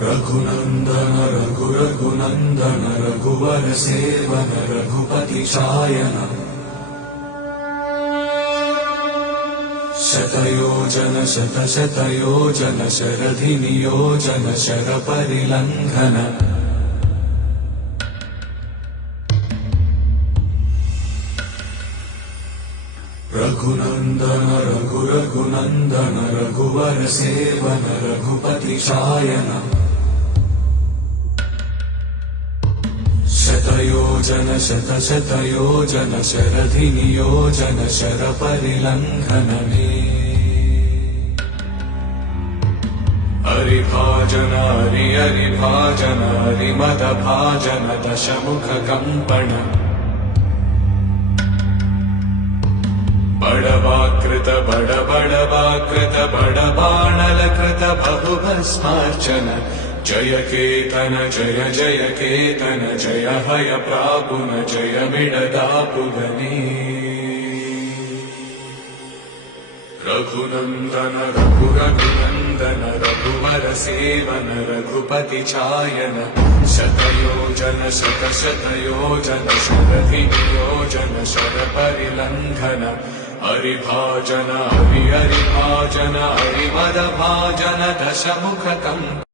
रघुनन्दन रघुनन्दन रघुवर सेवन रघुपति चायन शतयोजन शतशतयोजन शरधि नियोजन शरपरिलङ्घन रघुनन्दन रघुनन्दन रघुवर सेवन रघुपति चायन शतयोजन शतशतयोजन शरधि नियोजन शरपरिलङ्घन हरिभाजन हरिभाजन हरिमदभाजन दशमुख कम्पण बड़वाकृत बड़वाकृत बड़बाणलकृत बहुभस्मार्चन जय केतन जय जय केतन जय हय प्रापुन जय मिडदापुगनी रघुनन्दन रघुनन्दन रघुवर सेवन रघुपति चायन शतयोजन शतशतयोजन शरधि नियोजन शरपरिलङ्घन हरिभाजन हरिभाजन हरिमदभाजन दशमुख कम्पण